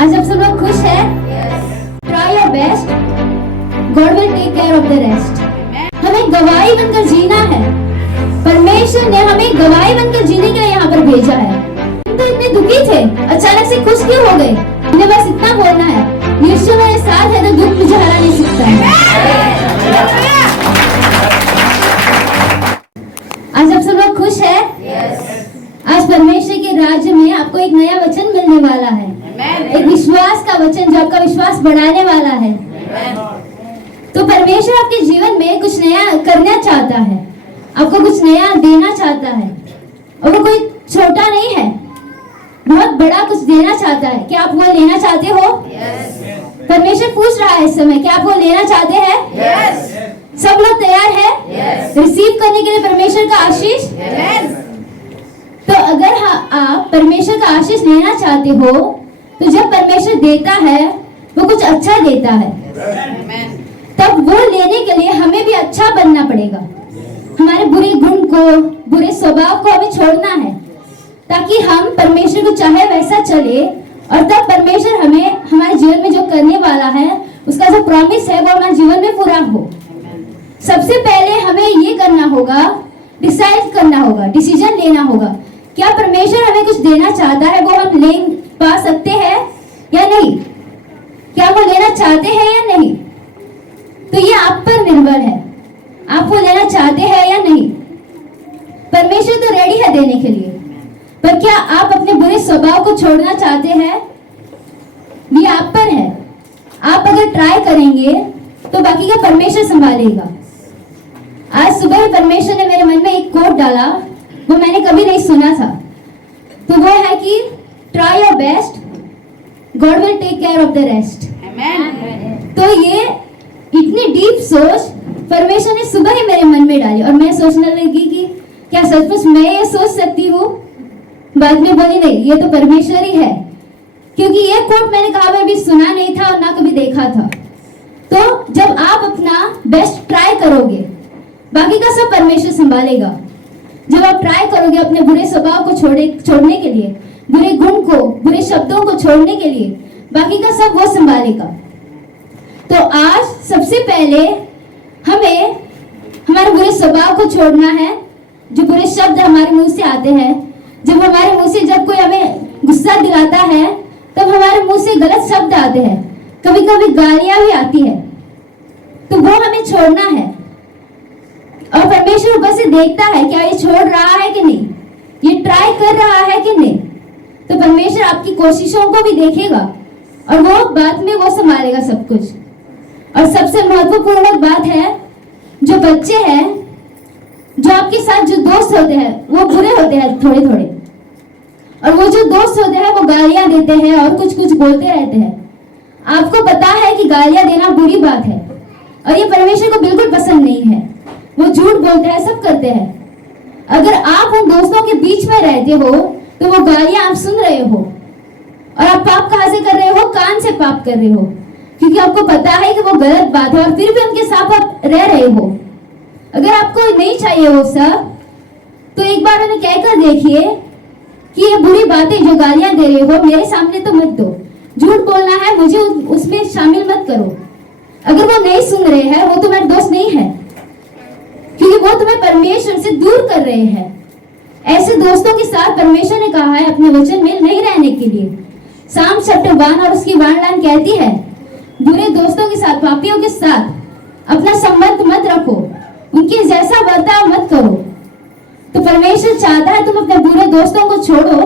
आज आप सब लोग खुश हैं? Try your best, God will take care of the rest. हमें गवाही बनकर जीना है। परमेश्वर ने हमें गवाही बनकर जीने के लिए यहाँ पर भेजा है। हम तो इतने दुखी थे, अचानक से खुश क्यों हो गए? उन्हें बस इतना बोलना है, यीशु मेरे साथ है तो दुख मुझे हरा नहीं सकता है। आज आप सब लोग खुश हैं? आज परमेश्वर के राज्य में आपको एक नया वचन मिलने वाला है, एक विश्वास का वचन जो आपका विश्वास बढ़ाने वाला है। तो परमेश्वर आपके जीवन में कुछ नया करना चाहता है, आपको कुछ नया देना चाहता है, और वो कोई छोटा नहीं है, बहुत बड़ा कुछ देना चाहता है। क्या आप वो लेना चाहते हो? परमेश्वर पूछ रहा है इस समय, क्या आप वो लेना चाहते हैं? सब लोग तैयार है रिसीव करने के लिए परमेश्वर का आशीष? तो अगर आप परमेश्वर का आशीष लेना चाहते हो, तो जब परमेश्वर देता है वो कुछ अच्छा देता है, तब वो लेने के लिए हमें भी अच्छा बनना पड़ेगा। हमारे बुरे गुण को, बुरे स्वभाव को हमें छोड़ना है, ताकि हम परमेश्वर को चाहे वैसा चले, और तब परमेश्वर हमें हमारे जीवन में जो करने वाला है, उसका जो प्रॉमिस है वो हमारे जीवन में पूरा हो। सबसे पहले हमें ये करना होगा, डिसाइड करना होगा, डिसीजन लेना होगा। क्या परमेश्वर हमें कुछ देना चाहता है, वो हम ले पा सकते हैं या नहीं? क्या वो लेना चाहते हैं या नहीं? तो ये आप पर निर्भर है, आप वो लेना चाहते हैं या नहीं। परमेश्वर तो रेडी है देने के लिए, पर क्या आप अपने बुरे स्वभाव को छोड़ना चाहते हैं? ये आप पर है। आप अगर ट्राई करेंगे तो बाकी का परमेश्वर संभालेगा। आज सुबह परमेश्वर ने मेरे मन में एक कोट डाला, वो मैंने कभी नहीं सुना था। तो वो है कि try your best, God will take care of the rest. तो ये इतनी डीप सोच परमेश्वर ने सुबह ही मेरे मन में डाली, और मैं सोचने लगी कि क्या सचमुच मैं ये सोच सकती हूँ? बाद में बोली नहीं, ये तो परमेश्वर ही है, क्योंकि ये कोट मैंने कहा भी सुना नहीं था और ना कभी देखा था। तो जब आप अपना बेस्ट ट्राई करोगे, बाकी का सब परमेश्वर संभालेगा। जब आप ट्राई करोगे अपने बुरे स्वभाव को छोड़ने के लिए, बुरे गुण को, बुरे शब्दों को छोड़ने के लिए, बाकी का सब वो संभालेगा। तो आज सबसे पहले हमें हमारे बुरे स्वभाव को छोड़ना है। जो बुरे शब्द हमारे मुंह से आते हैं, जब हमारे मुंह से जब कोई हमें गुस्सा दिलाता है, तब हमारे मुंह से गलत शब्द आते हैं, कभी कभी गालियां भी आती है, तो वो हमें छोड़ना है। और परमेश्वर ऊपर से देखता है क्या ये छोड़ रहा है कि नहीं, ये ट्राई कर रहा है कि नहीं। तो परमेश्वर आपकी कोशिशों को भी देखेगा, और वो बाद में वो संभालेगा सब कुछ। और सबसे महत्वपूर्ण बात है, जो बच्चे हैं, जो आपके साथ जो दोस्त होते हैं, वो बुरे होते हैं थोड़े थोड़े, और वो जो दोस्त होते हैं वो गालियां देते हैं और कुछ कुछ बोलते रहते हैं। आपको पता है कि गालियां देना बुरी बात है, और ये परमेश्वर को बिल्कुल पसंद नहीं है। वो झूठ बोलते हैं, सब करते हैं। अगर आप उन दोस्तों के बीच में रहते हो, तो वो गालियां आप सुन रहे हो, और आप पाप कहां से कर रहे हो? कान से पाप कर रहे हो, क्योंकि आपको पता है कि वो गलत बात है, और फिर भी उनके साथ आप रह रहे हो। अगर आपको नहीं चाहिए वो सब, तो एक बार उन्हें कहकर देखिए कि ये बुरी बातें जो गालियां दे रहे हो, मेरे सामने तो मत दो। झूठ बोलना है, मुझे उसमें शामिल मत करो। अगर वो नहीं सुन रहे हैं, वो तुम्हारे दोस्त नहीं है, क्योंकि वो तुम्हें परमेश्वर से दूर कर रहे हैं। ऐसे दोस्तों के साथ परमेश्वर ने कहा है अपने वचन में नहीं रहने के लिए। साम चैप्टर 1 और उसकी 1 लाइन कहती है, बुरे दोस्तों के साथ, पापियों के साथ अपना संबंध मत रखो, उनके जैसा बर्ताव मत करो। तो परमेश्वर चाहता है तुम अपने बुरे दोस्तों को छोड़ो,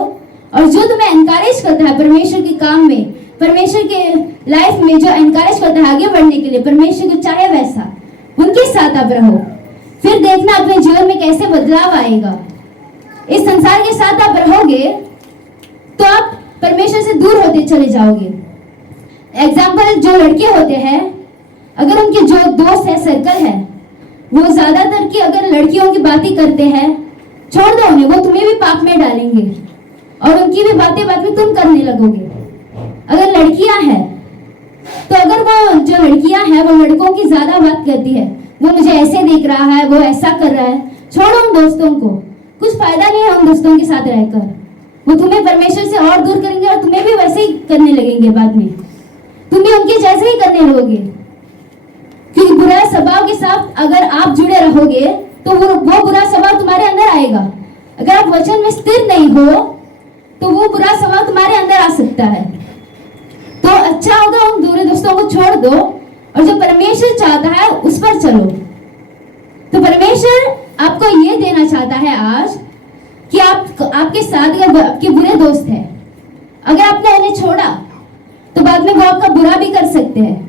और जो तुम्हें एनकरेज करता है परमेश्वर के काम में, परमेश्वर के लाइफ में जो एनकरेज करता है आगे बढ़ने के लिए, परमेश्वर को चाहे वैसा, उनके साथ आप रहो। फिर देखना अपने जीवन में कैसे बदलाव आएगा। इस संसार के साथ आप रहोगे तो आप परमेश्वर से दूर होते चले जाओगे। एग्जाम्पल, जो लड़के होते हैं, अगर उनके जो दोस्त है, सर्कल है, वो ज्यादातर की अगर लड़कियों की बातें करते हैं, छोड़ दो उन्हें, वो तुम्हें भी पाप में डालेंगे, और उनकी भी बातें बाद में तुम करने लगोगे। अगर लड़कियां हैं, तो अगर वो जो लड़कियां हैं वो लड़कों की ज्यादा बात करती है, वो मुझे ऐसे देख रहा है, वो ऐसा कर रहा है, छोड़ो उन दोस्तों को, कुछ फायदा नहीं है उन दोस्तों के साथ रहकर। वो तुम्हें परमेश्वर से और दूर करेंगे और तुम्हें भी वैसे ही करने लगेंगे। बाद में तुम भी उनके जैसे ही करने लगोगे, क्योंकि बुरा स्वभाव के साथ अगर आप जुड़े रहोगे तो वो बुरा स्वभाव तुम्हारे अंदर आएगा। अगर आप वचन में स्थिर नहीं हो तो वो बुरा स्वभाव तुम्हारे अंदर आ सकता है। तो अच्छा होगा उन बुरे दोस्तों को छोड़ दो और जो परमेश्वर चाहता है उस पर चलो। तो परमेश्वर आपको ये देना चाहता है आज कि आपके साथ अगर आपके बुरे दोस्त हैं, अगर आपने उन्हें छोड़ा तो बाद में वो आपका बुरा भी कर सकते हैं।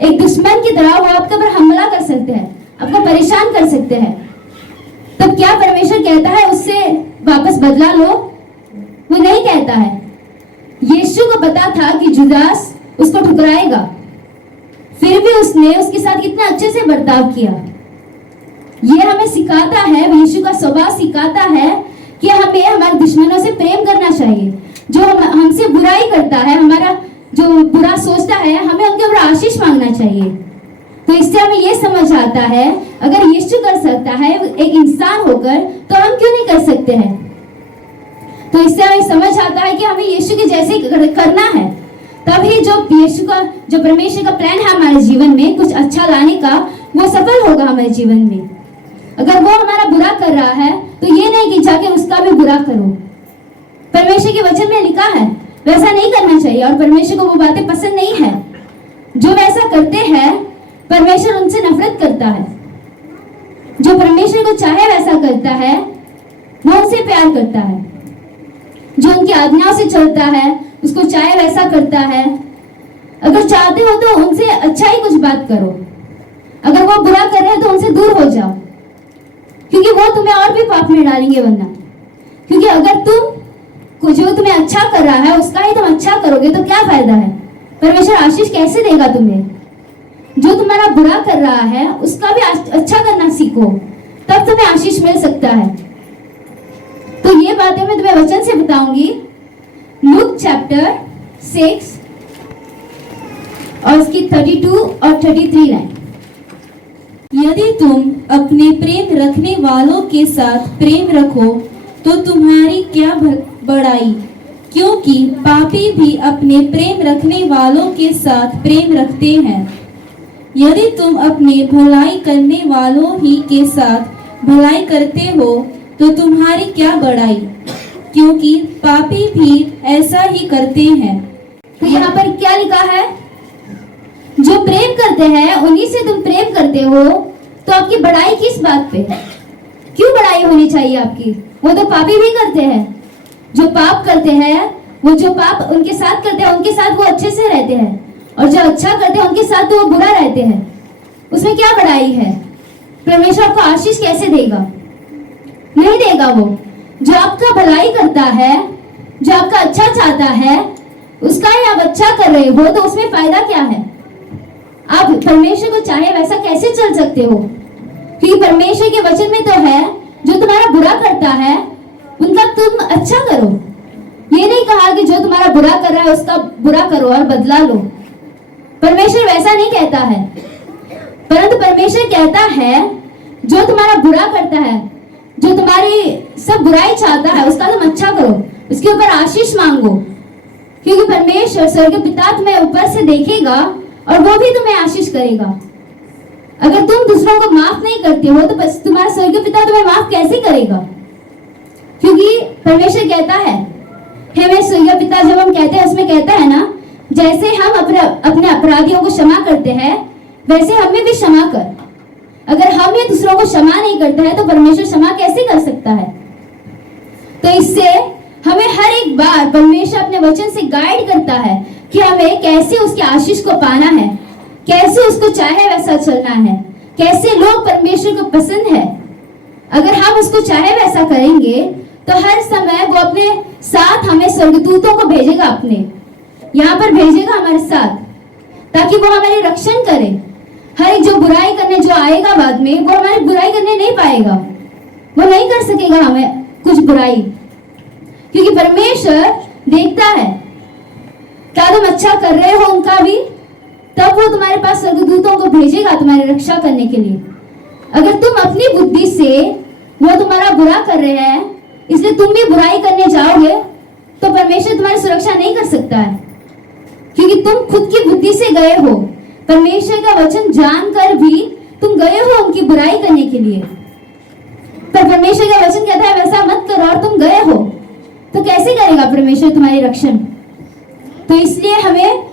एक दुश्मन की तरह वो आपके ऊपर हमला कर सकते हैं, आपको परेशान कर सकते हैं। तब क्या परमेश्वर कहता है उससे वापस बदला लो? वो नहीं कहता है। यीशु को पता था कि जुदास उसको ठुकराएगा, फिर भी उसने उसके साथ कितने अच्छे से बर्ताव किया। ये हमें सिखाता है, यीशु का स्वभाव सिखाता है कि हमें हमारे दुश्मनों से प्रेम करना चाहिए। जो हमसे बुराई करता है, हमारा जो बुरा सोचता है, हमें उनके ऊपर आशीष मांगना चाहिए। तो इससे हमें ये समझ आता है अगर यीशु कर सकता है एक इंसान होकर तो हम क्यों नहीं कर सकते हैं। तो इससे हमें समझ आता है कि हमें यीशु के जैसे करना है, तभी जो परमेश्वर का प्लान है हमारे जीवन में कुछ अच्छा लाने का, वो सफल होगा हमारे जीवन में। अगर वो हमारा बुरा कर रहा है तो ये नहीं कि जाके उसका भी बुरा करो। परमेश्वर के वचन में लिखा है वैसा नहीं करना चाहिए और परमेश्वर को वो बातें पसंद नहीं है। जो वैसा करते हैं परमेश्वर उनसे नफरत करता है। जो परमेश्वर को चाहे वैसा करता है वो उनसे प्यार करता है। जो उनकी आज्ञाओं से चलता है उसको चाहे वैसा करता है। अगर चाहते हो तो उनसे अच्छा ही कुछ बात करो, अगर वो बुरा कर रहे हैं तो उनसे दूर हो जाओ, क्योंकि वो तुम्हें और भी पाप में डालेंगे वरना। क्योंकि अगर जो तुम्हें अच्छा कर रहा है उसका ही तुम अच्छा करोगे तो क्या फायदा है? परमेश्वर आशीष कैसे देगा तुम्हें? जो तुम्हारा बुरा कर रहा है उसका भी अच्छा करना सीखो, तब तुम्हें आशीष मिल सकता है। तो ये बातें मैं तुम्हें वचन से बताऊंगी। लूक चैप्टर 6 और उसकी 32 और 33 लाइन। यदि तुम अपने प्रेम रखने वालों के साथ प्रेम रखो तो तुम्हारी क्या बड़ाई, क्योंकि पापी भी अपने प्रेम रखने वालों के साथ प्रेम रखते हैं। यदि तुम अपने भलाई करने वालों ही के साथ भलाई करते हो तो तुम्हारी क्या बड़ाई, क्योंकि पापी भी ऐसा ही करते हैं। तो यहाँ पर क्या लिखा है? जो प्रेम करते हैं उन्हीं से तुम प्रेम करते हो, तो आपकी बड़ाई किस बात पे है? क्यों बड़ाई होनी चाहिए आपकी? वो तो पापी भी करते हैं। जो पाप करते हैं, वो जो पाप उनके साथ करते हैं उनके साथ वो अच्छे से रहते हैं, और जो अच्छा करते हैं उनके साथ तो वो बुरा रहते हैं। उसमें क्या बड़ाई है? परमेश्वर आपको आशीष कैसे देगा? नहीं देगा। वो जो आपका भलाई करता है, जो आपका अच्छा चाहता है, उसका ही आप अच्छा कर रहे हो तो उसमें फायदा क्या है? आप परमेश्वर को चाहे वैसा कैसे चल सकते हो? क्योंकि परमेश्वर के वचन में तो है जो तुम्हारा बुरा करता है उनका तुम अच्छा करो। ये नहीं कहा कि जो तुम्हारा बुरा कर रहा है उसका बुरा करो और बदला लो। परमेश्वर वैसा नहीं कहता है, परंतु परमेश्वर कहता है जो तुम्हारा बुरा करता है, जो तुम्हारी सब बुराई चाहता है, उसका तुम अच्छा करो, उसके ऊपर आशीष मांगो। क्योंकि परमेश्वर स्वर्ग पिता तुम्हें ऊपर से देखेगा और वो भी तुम्हें आशीष करेगा। अगर तुम दूसरों को माफ नहीं करते हो तो बस तुम्हारा स्वर्गीय पिता तुम्हें माफ कैसे करेगा? क्योंकि परमेश्वर कहता है, हे मेरे स्वर्गीय पिता, जब हम कहते हैं उसमें कहता है ना, जैसे हम अपने अपराधियों को क्षमा करते हैं वैसे हमें भी क्षमा कर। अगर हम ये दूसरों को क्षमा नहीं करते हैं तो परमेश्वर क्षमा कैसे कर सकता है? तो इससे हमें हर एक बार परमेश्वर अपने वचन से गाइड करता है कि हमें कैसे उसके आशीष को पाना है, कैसे उसको चाहे वैसा चलना है, कैसे लोग परमेश्वर को पसंद है। अगर हम उसको चाहे वैसा करेंगे तो हर समय वो अपने साथ हमें स्वर्गदूतों को भेजेगा, अपने यहाँ पर भेजेगा हमारे साथ, ताकि वो हमारी रक्षण करे। हर एक जो बुराई करने जो आएगा बाद में, वो हमारी बुराई करने नहीं पाएगा, वो नहीं कर सकेगा हमें कुछ बुराई, क्योंकि परमेश्वर देखता है क्या तुम अच्छा कर रहे हो उनका भी, तब वो तुम्हारे पास स्वर्गदूतों को भेजेगा तुम्हारी रक्षा करने के लिए। अगर तुम अपनी बुद्धि से वो तुम्हारा बुरा कर रहे हैं इसलिए तुम भी बुराई करने जाओगे तो परमेश्वर तुम्हारी सुरक्षा नहीं कर सकता है, क्योंकि तुम खुद की बुद्धि से गए हो। परमेश्वर का वचन जानकर भी तुम गए हो उनकी बुराई करने के लिए। पर परमेश्वर का वचन कहता है वैसा मत करो, और तुम गए हो, तो कैसे करेगा परमेश्वर तुम्हारी रक्षण? तो इसलिए हमें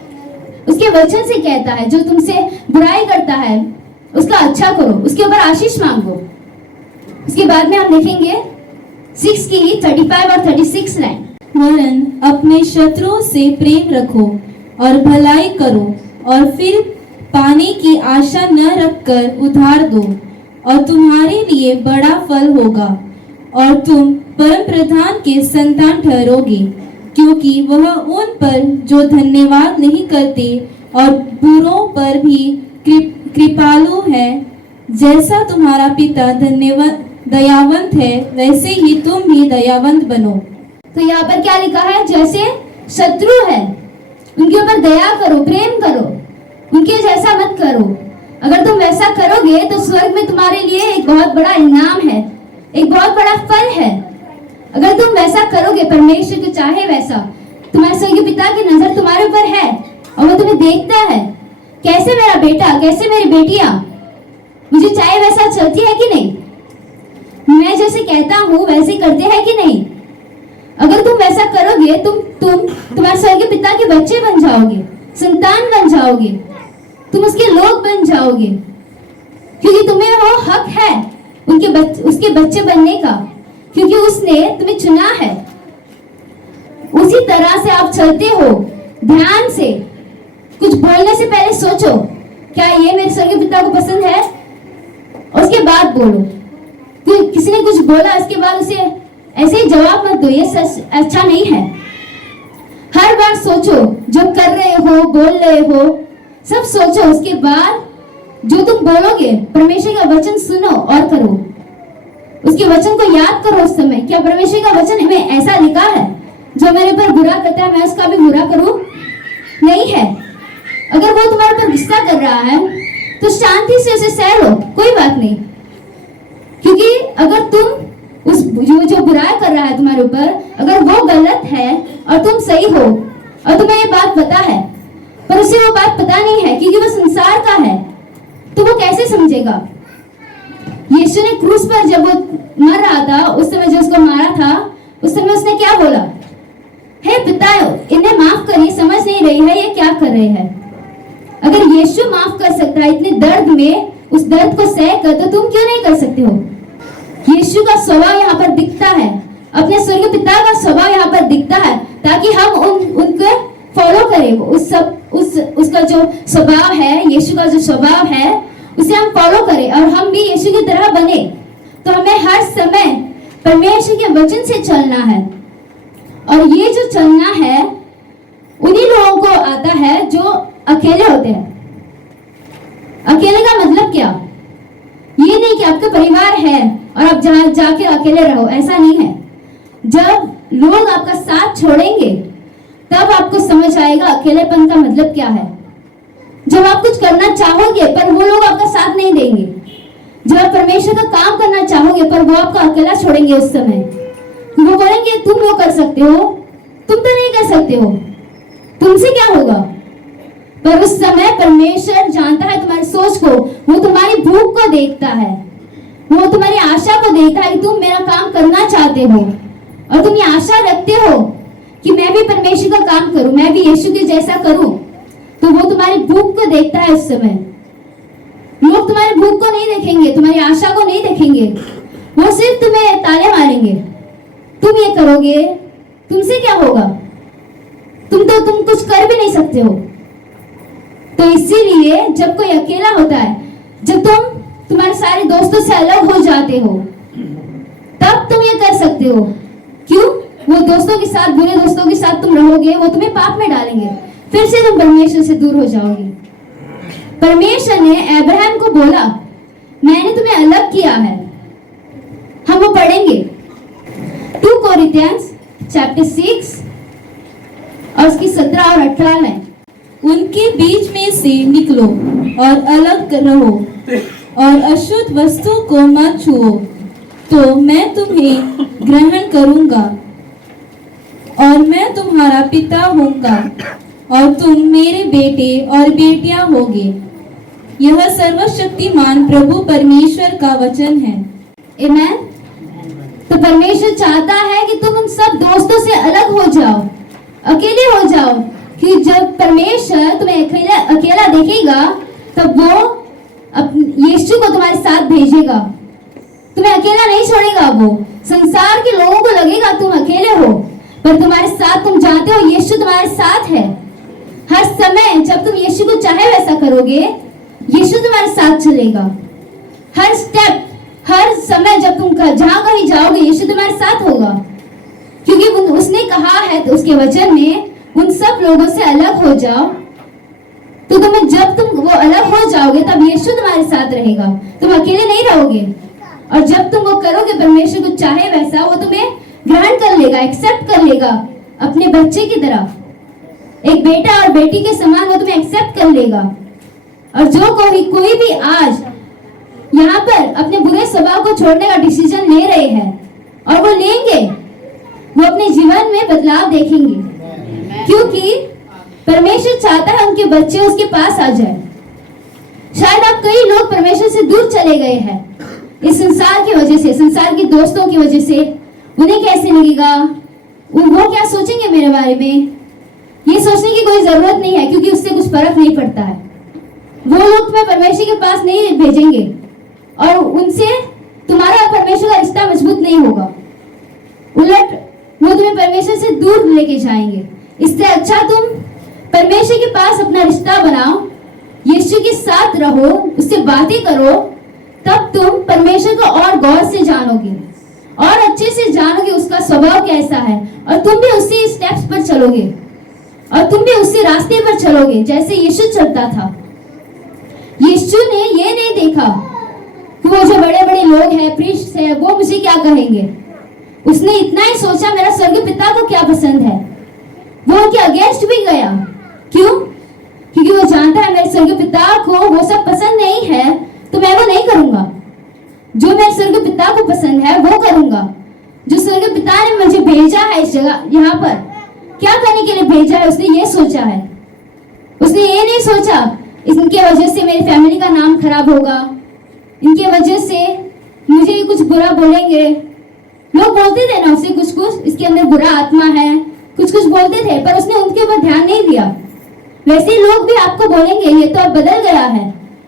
उसके वचन से कहता है जो तुमसे बुराई करता है उसका अच्छा करो, उसके ऊपर आशीष मांगो। उसके बाद में हम देखेंगे 6 की 35 और 36 लाइन। वरन अपने शत्रुओं से प्रेम रखो और भलाई करो, और फिर पाने की आशा न रखकर उधार दो, और तुम्हारे लिए बड़ा फल होगा, और तुम परम प्रधान के संतान ठहरोगे, क्योंकि वह उन पर जो धन्यवाद नहीं करते और बुरों पर भी कृपालु है, जैसा तुम्हारा पिता दयावंत है, वैसे ही तुम भी दयावंत बनो। तो यहाँ पर क्या लिखा है? जैसे शत्रु है उनके ऊपर दया करो, प्रेम करो, उनके जैसा मत करो। अगर तुम वैसा करोगे तो स्वर्ग में तुम्हारे लिए एक बहुत बड़ा इनाम है, एक बहुत बड़ा फल है। अगर तुम वैसा करोगे, परमेश्वर को चाहे वैसा, तुम्हारे स्वर्गीय पिता की नजर तुम्हारे ऊपर है और वो तुम्हें देखता है, कैसे मेरा बेटा, कैसे मेरी बेटियां मुझे चाहे वैसा चलती है कि नहीं, मैं जैसे कहता हूँ वैसे करते हैं कि नहीं। अगर तुम वैसा करोगे तुम्हारे स्वर्गीय पिता के बच्चे बन जाओगे, संतान बन जाओगे, तुम उसके लोग बन जाओगे, क्योंकि तुम्हें वो हक है उसके बच्चे बनने का, क्योंकि उसने तुम्हें चुना है। उसी तरह से आप चलते हो। ध्यान से कुछ बोलने से पहले सोचो, क्या ये मेरे स्वर्गीय पिता को पसंद है? उसके बाद बोलो। किसी ने कुछ बोला उसके बाद उसे ऐसे ही जवाब मत दो, ये अच्छा नहीं है। हर बार सोचो, जो कर रहे हो, बोल रहे हो, सब सोचो। उसके बाद जो तुम बोलोगे, परमेश्वर का वचन सुनो और करो। उसके वचन को याद करो उस समय, क्या परमेश्वर का वचन में ऐसा लिखा है जो मेरे पर बुरा करता है मैं उसका भी बुरा करूं? नहीं है। अगर वो तुम्हारे पर गुस्सा कर रहा है तो शांति से उसे सह लो, कोई बात नहीं। क्योंकि अगर तुम जो बुराई कर रहा है तुम्हारे ऊपर, अगर वो गलत है और तुम सही हो, और तुम्हें ये बात पता है, पर उसे वो बात पता नहीं है क्योंकि वो संसार का है, तो वो कैसे समझेगा? यीशु ने क्रूस पर जब वो मर रहा था, उस समय जो उसको मारा था, उस समय उसने क्या बोला? हे पिता, इन्हें माफ करिए, समझ नहीं रही है ये क्या कर रहे हैं। अगर यीशु माफ कर सकता है इतने दर्द में, उस दर्द को सह कर, तो तुम क्यों नहीं कर सकते हो? यीशु का स्वभाव यहाँ पर दिखता है, अपने स्वर्गीय पिता का स्वभाव यहाँ पर दिखता है, ताकि हम उनके फॉलो करें। उसका जो स्वभाव है, यीशु का जो स्वभाव है, उसे हम फॉलो करें और हम भी यीशु की तरह बने। तो हमें हर समय परमेश्वर के वचन से चलना है, और ये जो चलना है उन्हीं लोगों को आता है जो अकेले होते हैं। अकेले का मतलब क्या? ये नहीं कि आपका परिवार है और आप जाके अकेले रहो, ऐसा नहीं है। जब लोग आपका साथ छोड़ेंगे तब आपको समझ आएगा अकेलेपन का मतलब क्या है। जब आप कुछ करना चाहोगे पर वो लोग आपका साथ नहीं देंगे, जब आप परमेश्वर का काम करना चाहोगे पर वो आपको अकेला छोड़ेंगे, उस समय वो बोलेंगे तुम वो कर सकते हो, तुम तो नहीं कर सकते हो, तुमसे क्या होगा। पर उस समय परमेश्वर जानता है तुम्हारी सोच को, वो तुम्हारी भूख को देखता है, वो तुम्हारी आशा को देखता है कि तुम मेरा काम करना चाहते हो और तुम ये आशा रखते हो कि मैं भी परमेश्वर का काम करूं, मैं भी यीशु के जैसा करूं। तो वो तुम्हारी भूख को देखता है। उस समय लोग तुम्हारी भूख को नहीं देखेंगे, तुम्हारी आशा को नहीं देखेंगे, वो सिर्फ तुम्हें ताले मारेंगे, तुम ये करोगे, तुमसे क्या होगा, तुम कुछ कर भी नहीं सकते हो। तो इसीलिए जब कोई अकेला होता है, जब तुम तुम्हारे सारे दोस्तों से अलग हो जाते हो, तब तुम ये कर सकते हो। क्यों? वो दोस्तों के साथ, बुरे दोस्तों के साथ तुम रहोगे, वो तुम्हें पाप में डालेंगे, फिर से तुम परमेश्वर से दूर हो जाओगे। परमेश्वर ने अब्राहम को बोला, मैंने तुम्हें अलग किया है। हम वो पढ़ेंगे 2 कोरिन्थियंस चैप्टर 6 और उसकी 17 और 18 में। उनके बीच में से निकलो और अलग रहो, और अशुद्ध वस्तु को मत छुओ, तो मैं तुम्हें ग्रहण करूंगा, और मैं तुम्हारा पिता होऊंगा और तुम मेरे बेटे और बेटियां होगे। यह सर्वशक्तिमान प्रभु परमेश्वर का वचन है। आमेन। तो परमेश्वर चाहता है कि तुम उन सब दोस्तों से अलग हो जाओ, अकेले हो जाओ, कि जब परमेश्वर तुम्हें अकेला देखेगा तब वो यीशु को तुम्हारे साथ भेजेगा। तुम्हें अकेला नहीं छोड़ेगा। वो संसार के लोगों को लगेगा तुम अकेले हो, पर तुम्हारे साथ, तुम जानते हो यीशु तुम्हारे साथ है। हर समय जब तुम यीशु को चाहे वैसा करोगे, यीशु तुम्हारे साथ चलेगा। हर स्टेप, हर समय जब तुम जहां कहीं जाओगे, यीशु तुम्हारे साथ होगा, क्योंकि उसने कहा है तो उसके वचन में, उन सब लोगों से अलग हो जाओ। तो तुम्हें, जब तुम वो अलग हो जाओगे तब यीशु तुम्हारे साथ रहेगा, तुम अकेले नहीं रहोगे। और जब तुम वो करोगे परमेश्वर को चाहे वैसा, वो तुम्हें ग्रहण कर लेगा, एक्सेप्ट कर लेगा अपने बच्चे की तरह। एक बेटा और बेटी के समान वो तुम्हें एक्सेप्ट कर लेगा। और जो कोई भी आज यहाँ पर अपने बुरे स्वभाव को छोड़ने का डिसीजन ले रहे हैं, और वो लेंगे, वो अपने जीवन में बदलाव देखेंगे, क्योंकि परमेश्वर चाहता है उनके बच्चे उसके पास आ जाए। शायद आप कई लोग परमेश्वर से दूर चले गए हैं इस संसार की वजह से, संसार के दोस्तों की वजह से। उन्हें कैसे लगेगा, वो क्या सोचेंगे मेरे बारे में, ये सोचने की कोई जरूरत नहीं है, क्योंकि उससे कुछ फर्क नहीं पड़ता है। वो लोग तुम्हें परमेश्वर के पास नहीं भेजेंगे और उनसे तुम्हारा परमेश्वर का रिश्ता मजबूत नहीं होगा। उलट वो तुम्हें परमेश्वर से दूर लेके जाएंगे। इससे अच्छा तुम परमेश्वर के पास अपना रिश्ता बनाओ, यीशु के साथ रहो, उससे बातें करो, तब तुम परमेश्वर को और गौर से जानोगे और अच्छे से जानोगे उसका स्वभाव कैसा है, और तुम भी उसी स्टेप्स पर चलोगे और तुम भी उसी रास्ते पर चलोगे जैसे यीशु चलता था। यीशु ने ये नहीं देखा कि वो जो बड़े बड़े लोग हैं, प्रीस्ट है, वो मुझे क्या कहेंगे। उसने इतना ही सोचा मेरा स्वर्गीय पिता को क्या पसंद है। वो उनके अगेंस्ट भी गया। क्यों? क्योंकि वो जानता है मेरे स्वर्गीय पिता को वो सब पसंद नहीं है, तो मैं वो नहीं करूंगा। जो मेरे स्वर्गीय पिता को पसंद है वो करूंगा। जो स्वर्गीय पिता ने मुझे भेजा है इस जगह, यहाँ पर क्या करने के लिए भेजा है, उसने ये सोचा है। उसने ये नहीं सोचा इनके वजह से मेरी फैमिली का नाम खराब होगा, इनके वजह से मुझे कुछ बुरा बोलेंगे। लोग बोलते थे ना उसे कुछ कुछ, इसके अंदर बुरा आत्मा है, कुछ कुछ बोलते थे, पर उसने उनके ऊपर ध्यान नहीं दिया। वैसे ही लोग भी आपको बोलेंगे ये तो अब बदल गया है,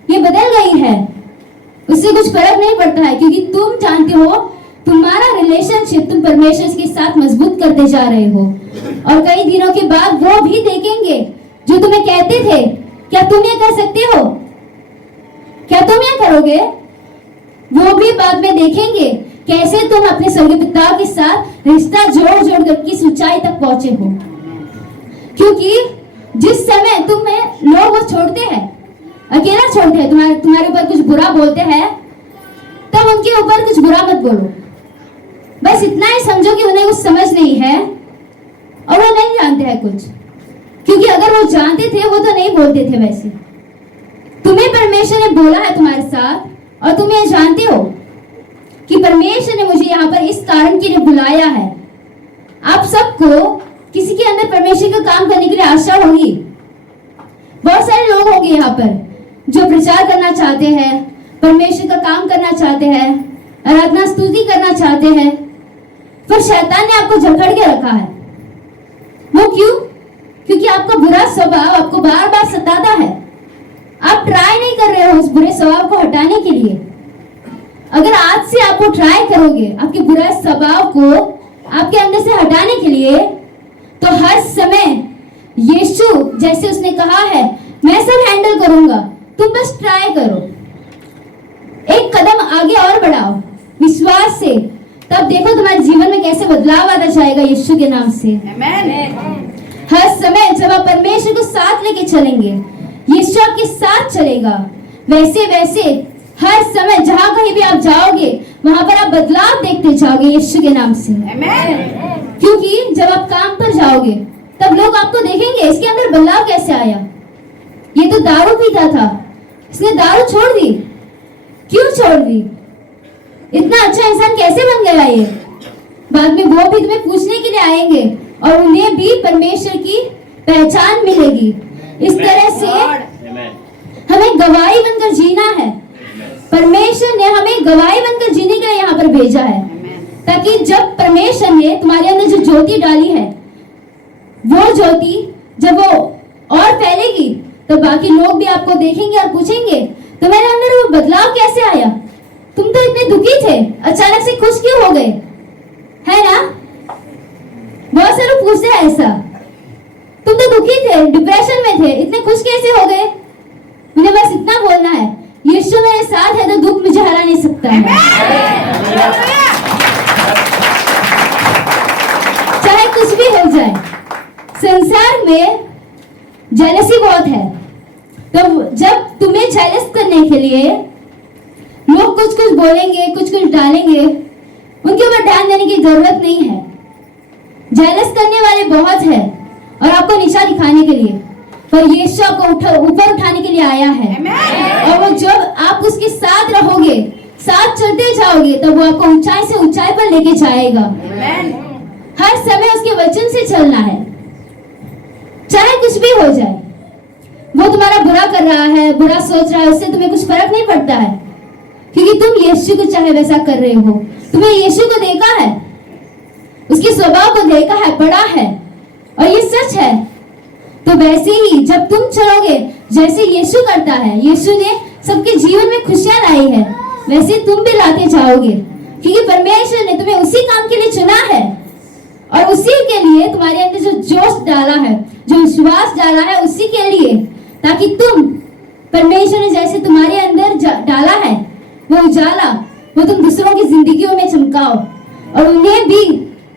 ये बदल गई है, उससे कुछ फर्क नहीं पड़ता है, क्योंकि तुम जानते हो तुम्हारा रिलेशनशिप तुम परमेश्वर के साथ मजबूत करते जा रहे हो। और कई दिनों के बाद वो भी देखेंगे जो तुम्हें कहते थे, क्या तुम ये कर सकते हो, क्या तुम ये करोगे, वो भी बाद में देखेंगे कैसे तुम अपने स्वर्गीय पिता के साथ रिश्ता जोड़ जोड़ कर किस ऊंचाई तक पहुंचे हो। क्योंकि जिस समय तुम्हें लोग वो छोड़ते हैं, अकेला छोड़ते हैं, तुम्हारे ऊपर कुछ बुरा बोलते हैं, तब उनके ऊपर कुछ बुरा मत बोलो। बस इतना ही समझो कि उन्हें कुछ समझ नहीं है और वो नहीं जानते हैं कुछ, क्योंकि अगर वो जानते थे वो तो नहीं बोलते थे। वैसे तुम्हें परमेश्वर ने बोला है तुम्हारे साथ, और तुम ये जानते हो कि परमेश्वर ने मुझे यहाँ पर इस कारण के लिए बुलाया है। आप सबको किसी के अंदर परमेश्वर का काम करने के लिए आशा होगी। बहुत सारे लोग होंगे यहाँ पर जो प्रचार करना चाहते हैं, परमेश्वर का काम करना चाहते हैं, आराधना स्तुति करना चाहते हैं, पर शैतान ने आपको जकड़ के रखा है। वो क्यों? क्योंकि आपका बुरा स्वभाव आपको बार बार सताता है। आप ट्राई नहीं कर रहे हो उस बुरे स्वभाव को हटाने के लिए। अगर आज से आप वो ट्राई करोगे आपके बुरा स्वभाव को आपके अंदर से हटाने के लिए, तो हर समय यीशु जैसे उसने कहा है मैं सब हैंडल करूंगा, तुम बस ट्राई करो, एक कदम आगे और बढ़ाओ विश्वास से, तब देखो तुम्हारे जीवन में कैसे बदलाव आता जाएगा यीशु के नाम से। हर समय जब आप परमेश्वर को साथ लेके चलेंगे, यीशु आपके साथ चलेगा, वैसे वैसे हर समय जहां कहीं भी आप जाओगे वहां पर आप बदलाव देखते जाओगे यीशु के नाम से। क्योंकि जब आप काम पर जाओगे तब लोग आपको देखेंगे इसके अंदर बदलाव कैसे आया, ये तो दारू पीता था, इसने दारू छोड़ दी, क्यों छोड़ दी, इतना अच्छा इंसान कैसे बन गया ये। बाद में वो भी तुम्हें पूछने के लिए आएंगे और उन्हें भी परमेश्वर की पहचान मिलेगी। इस तरह से हमें गवाही बनकर जीना है। परमेश्वर ने हमें गवाही बनकर जीने के लिए यहाँ पर भेजा है, ताकि जब परमेश्वर ने तुम्हारे अंदर जो ज्योति डाली है, वो ज्योति जब वो और फैलेगी तो बाकी लोग भी आपको देखेंगे और पूछेंगे तुम्हारे अंदर वो बदलाव कैसे आया, तुम तो इतने दुखी थे, अचानक से खुश क्यों हो गए, है ना? बहुत सारे लोग पूछते हैं ऐसा, तुम तो दुखी थे, डिप्रेशन में थे, इतने खुश कैसे हो गए? मुझे बस इतना बोलना है, यीशु मेरे साथ है तो दुख मुझे हरा नहीं सकता है। चाहे कुछ भी हो जाए, संसार में जेलसी बहुत है, तो जब तुम्हें जेलस करने के लिए लोग कुछ कुछ बोलेंगे, कुछ कुछ डालेंगे, उनके ऊपर ध्यान देने की जरूरत नहीं है। जेलस करने वाले बहुत है और आपको नीचा दिखाने के लिए, पर यीशु आपको ऊपर उठाने के लिए आया है। और वो जब आप उसके साथ रहोगे, साथ चलते जाओगे, तो वो आपको ऊंचाई से ऊंचाई पर लेके जाएगा। हर समय उसके वचन से चलना है, चाहे कुछ भी हो जाए। वो तुम्हारा बुरा कर रहा है, बुरा सोच रहा है, उससे तुम्हें कुछ फर्क नहीं पड़ता है, क्योंकि तुम यीशु को चाहे वैसा कर रहे हो। तुम्हें यीशु को देखा है, उसके स्वभाव को देखा है, पढ़ा है, और ये सच है। तो वैसे ही जब तुम चलोगे जैसे यीशु करता है, यीशु ने सबके जीवन में खुशियां लाई है, वैसे तुम भी लाते जाओगे, क्योंकि परमेश्वर ने तुम्हें उसी काम के लिए चुना है और उसी के लिए तुम्हारे अंदर जो जोश डाला है, जो विश्वास डाला है, उसी के लिए, ताकि तुम परमेश्वर ने जैसे तुम्हारे अंदर डाला है वो उजाला, वो तुम दूसरों की जिंदगियों में चमकाओ और उन्हें भी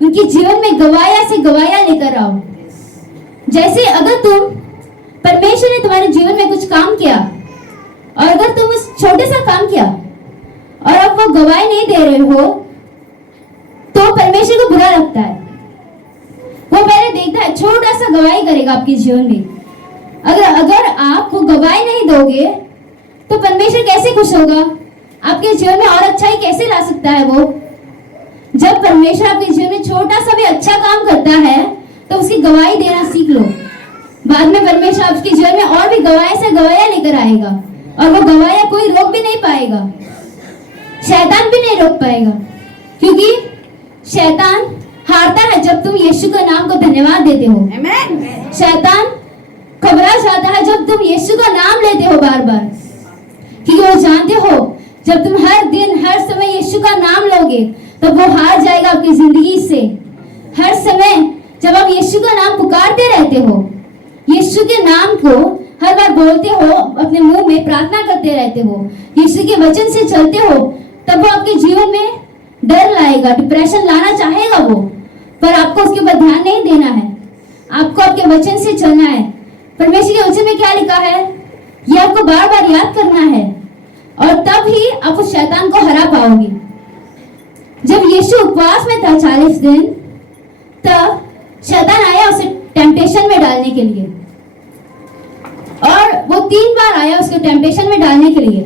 उनके जीवन में गवाया से गवाया लेकर आओ। जैसे अगर तुम परमेश्वर ने तुम्हारे जीवन में कुछ काम किया और अगर तुम उस छोटे सा काम किया और अब वो गवाही नहीं दे रहे हो, तो परमेश्वर को बुरा लगता है। वो पहले देखता है, छोटा सा गवाही करेगा आपके जीवन में। अगर आप वो गवाही नहीं दोगे तो परमेश्वर कैसे खुश होगा, आपके जीवन में और अच्छाई कैसे ला सकता है वो? जब परमेश्वर आपके जीवन में छोटा सा भी अच्छा काम करता है तो उसकी गवाही देना सीख लो। बाद में परमेश्वर आपके जीवन में और भी गवाही से गवाहियां लेकर आएगा और वो गवाहियां कोई रोक भी नहीं पाएगा, शैतान भी नहीं रोक पाएगा, क्योंकि शैतान हारता है जब तुम यीशु के नाम को धन्यवाद देते हो। शैतान घबरा जाता है जब तुम यीशु का नाम लेते हो बार बार, क्योंकि वो जानते हो जब तुम हर दिन हर समय यीशु का नाम लोगे तो वो हार जाएगा आपकी जिंदगी से। हर समय जब आप यीशु का नाम पुकारते रहते हो, यीशु के नाम को हर बार बोलते हो, अपने मुंह में प्रार्थना करते रहते हो, यीशु के वचन से चलते हो, तब वो आपके जीवन में डर लाएगा, डिप्रेशन लाना चाहेगा वो, पर आपको उसके ऊपर ध्यान नहीं देना है। आपको आपके वचन से चलना है। परमेश्वर के वचन में क्या लिखा है, ये आपको बार बार याद करना है और तब ही आप उस शैतान को हरा पाओगे। जब यीशु उपवास में था 40 दिन, तब शैतान आया उसे टेम्पटेशन में डालने के लिए, और वो 3 बार आया उसको टेम्पटेशन में डालने के लिए,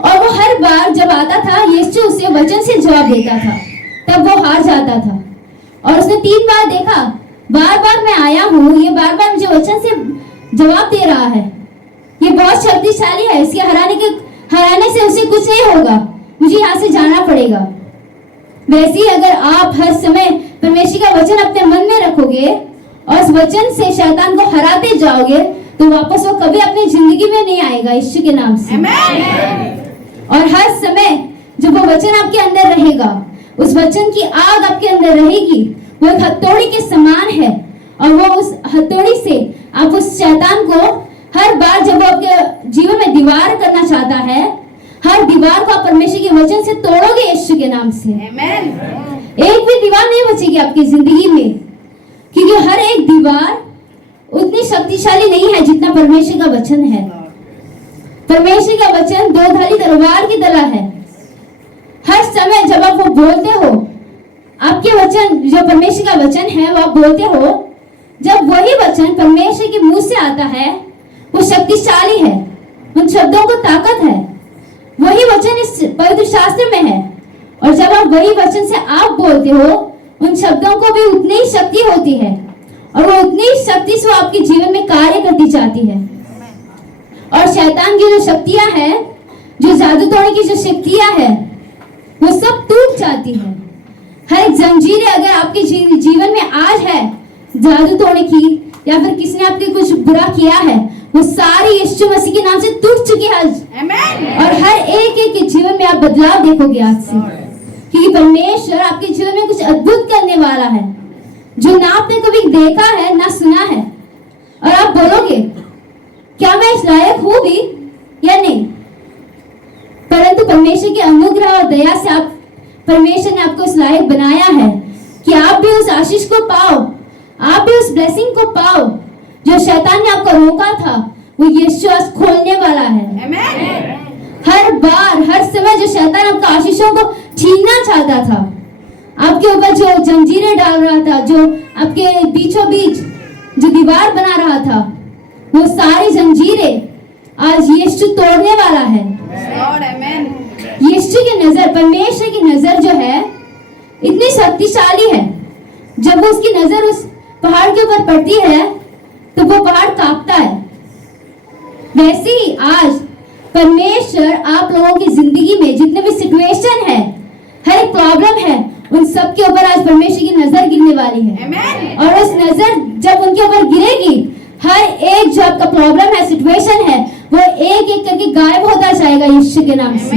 और वो हर बार जब आता था यीशु उसे वचन से जवाब देता था, तब वो हार जाता था। और उसने 3 बार देखा, बार बार मैं आया हूँ, ये बार बार मुझे वचन से जवाब दे रहा है, ये बहुत शक्तिशाली है, इसके हराने से उसे कुछ नहीं होगा, मुझे यहाँ से जाना पड़ेगा। वैसे ही अगर आप हर समय परमेश्वर का वचन अपने मन में रखोगे और उस वचन से शैतान को हराते जाओगे, तो वापस वो कभी अपनी जिंदगी में नहीं आएगा यीशु के नाम से। और हर समय जब वो वचन आपके अंदर रहेगा, उस वचन की आग आपके अंदर रहेगी, वो एक हथौड़ी के समान है, और वो उस हथौड़ी से आप उस शैतान को हर बार जब वो आपके जीवन में दीवार करना चाहता है, हर दीवार को आप परमेश्वर के वचन से तोड़ोगे यीशु के नाम से। एक भी दीवार नहीं बचेगी आपकी जिंदगी में, क्योंकि हर एक दीवार उतनी शक्तिशाली नहीं है जितना परमेश्वर का वचन है। परमेश्वर का वचन 2-धारी तलवार की तरह है। हर समय जब आप वो बोलते हो, आपके वचन जो परमेश्वर का वचन है वो आप बोलते हो, जब वही वचन परमेश्वर के मुंह से आता है वो शक्तिशाली है, उन शब्दों को ताकत है। वही वचन इस पवित्र शास्त्र में है, और जब आप वही वचन से आप बोलते हो उन शब्दों को भी उतनी ही शक्ति होती है और वो उतनी ही शक्ति से वो आपके जीवन में कार्य करती जाती है। और शैतान की जो शक्तियां हैं, जो जादू तोड़ने की जो शक्तियां हैं, वो सब टूट जाती है। हर एक जंजीरें अगर आपके जीवन में आज है जादू तोड़ने की, या फिर किसी ने आपके कुछ बुरा किया है, वो सारी यीशु मसीह के नाम से टूट चुकी है आज। और हर एक के जीवन में आप बदलाव देखोगे आज से, क्योंकि परमेश्वर आपके जीवन में कुछ अद्भुत करने वाला है जो ना आपने कभी देखा है ना सुना है। और आप बोलोगे क्या मैं इस लायक हूं भी या नहीं, परंतु परमेश्वर की अनुग्रह और दया से आप परमेश्वर ने आपको इस लायक बनाया है कि आप भी उस आशीष को पाओ, आप भी उस ब्लेसिंग को पाओ। जो शैतान ने आपको रोका था वो यीशु आज खोलने वाला है। हर बार हर समय जो शैतान आपका आशीषों को छीनना चाहता था, आपके ऊपर जो जंजीरें डाल रहा था, जो आपके बीचों बीच जो दीवार बना रहा था, वो सारी जंजीरें आज यीशु तोड़ने वाला है। यीशु की नजर, परमेश्वर की नजर जो है इतनी शक्तिशाली है, जब वो उसकी नजर उस पहाड़ के ऊपर पड़ती है तो वो पहाड़ कांपता है। वैसे ही आज परमेश्वर आप लोगों की जिंदगी में जितने भी सिचुएशन है, हर एक प्रॉब्लम है, उन सब के ऊपर आज परमेश्वर की नजर गिरने वाली है। और उस नजर जब उनके ऊपर गिरेगी, हर एक जो आपका प्रॉब्लम है, सिचुएशन है, वो एक एक करके गायब होता जाएगा यीशु के नाम से।